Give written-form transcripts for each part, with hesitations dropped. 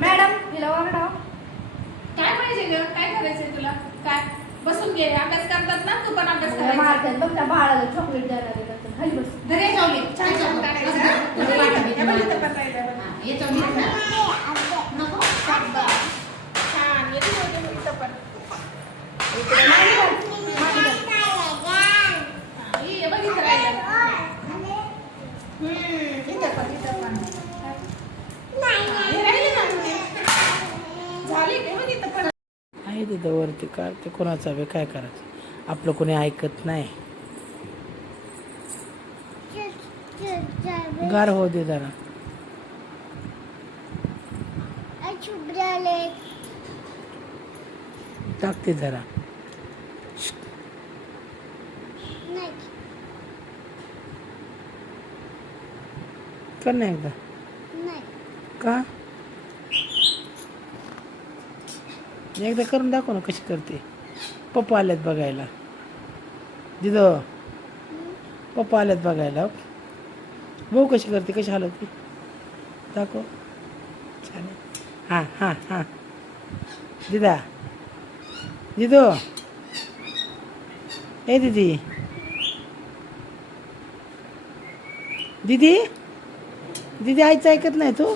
Madam तिला ओरडा. काय पाहिजे ग? काय करायचंय तुला? काय बसून घे, अभ्यास करतात ना, तू पण अभ्यास करायचा. मारतात बघ त्या बाळाला चॉकलेट द्यायला गेलं खाली बस. घरी जाऊन छान छान काढायचं. ये चॉकलेट नको छान येते होते इथं पण ये बघ इथं राहिलं. इथं पण हे राहिले ना झाले काय बघ इथं पण आहे तिथं वरती का ते कोणाचं हवे काय करायचं आपलं कोणी ऐकत नाही. गार हो दे जरा. टाकते जरा. कर ना एकदा. का एकदा करून दाखव ना कशी करते. पप्पा आल्यात बघायला. दिदो पप्पा आल्यात बघायला. भाऊ कशी करते कशी हलवते दाखव. छान आहे. हां हां हां दिदा दिदो ए दीदी दीदी दीदी आईचं ऐकत नाही तू.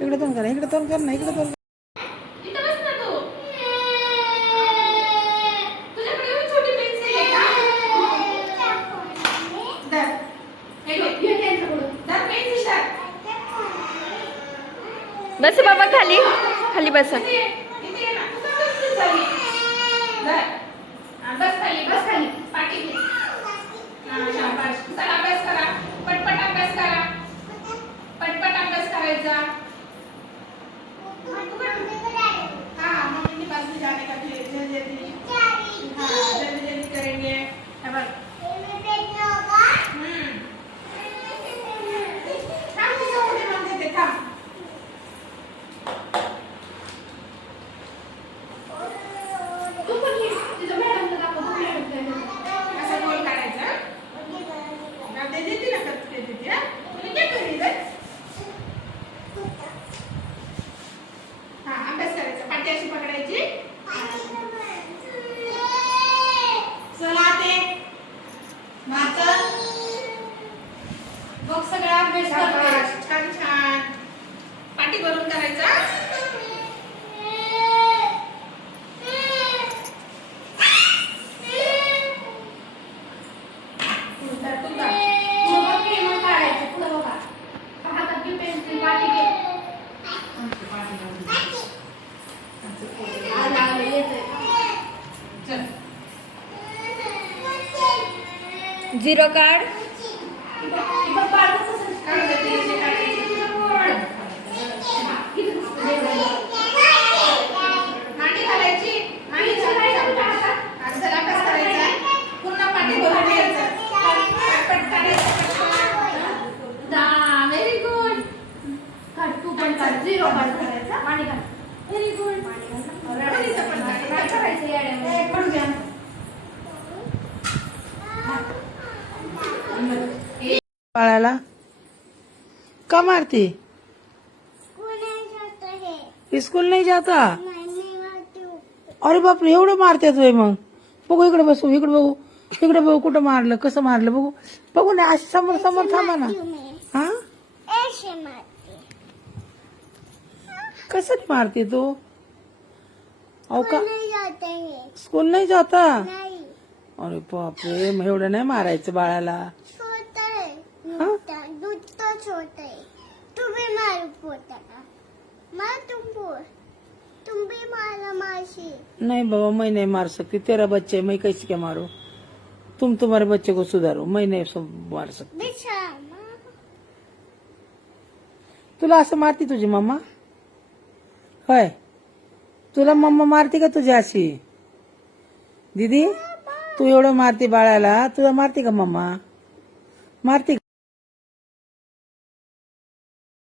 इकडे तोंड कर इकडे तोंड कर ना इकडे तोंड. इथं बस ना तू. तुझ्याकडे एवढी छोटी पेन्सिल आहे का? धर. हे घे. धर पेन्सिल धर. बस बाबा खाली खाली बसा. इथे ये ना. तू कसं बसलीस खाली? धर. बस खाली बस खाली. पाठी घे. शाबास. चला अभ्यास करा. पटपट अभ्यास करा. पटपट अभ्यास करायचा. हाँ मम्मी के पास भी जाने का जल्दी जल्दी. हाँ जल्दी जल्दी करेंगे. अब थांब तिच्या पुढे म्हणते ते थांब. तू पण ये. तिचं मॅडमला दाखव. असं गोल काढायचा. ते देते ना करते देते. तुम्ही काय करील? हाँ अभ्यास करायचा. पाठी अशी पकडायची. चला ते मातर बघ सगळा अभ्यास करते. छान छान पाठी भरून करायचा. झिरो कार्ड मांडी घालायची आणि अभ्यास करायचा. पूर्ण पाठी भरून घ्यायचं. पटपट करायचं. Very good. तू पण काढ. झिरो कार्ड करायचा. पाणी घाल. Very good. रडीचं पण काय करायचं याड्यामध्ये? पडू द्या. बाळाला का मारती. स्कूल नहीं जाता. अरे बापरे एवढं मारते तुझे. मग बघू इकडे बसू इकडे बघू इकडे बघू कुठं मारलं कसं मारलं बघू बघू ना. अशी समोर समोर थांबा ना. हा कसं मारते तू. अहो का स्कूल नहीं जाता. अरे बापरे मग एवढं नाही मारायचं बाळाला. नहीं बाबा मैं नहीं मार सकती. तेरा बच्चा है मैं कैसे क्या मारू. तुम तुम्हारे बच्चे को सुधारो. मैं नहीं मार सकती. तुला असं मारती तुझी मम्मा होय. तुला मम्मा मारते का तुझी अशी. दीदी तू एवढं मारते बाळाला तुला मारते का मम्मा मारते.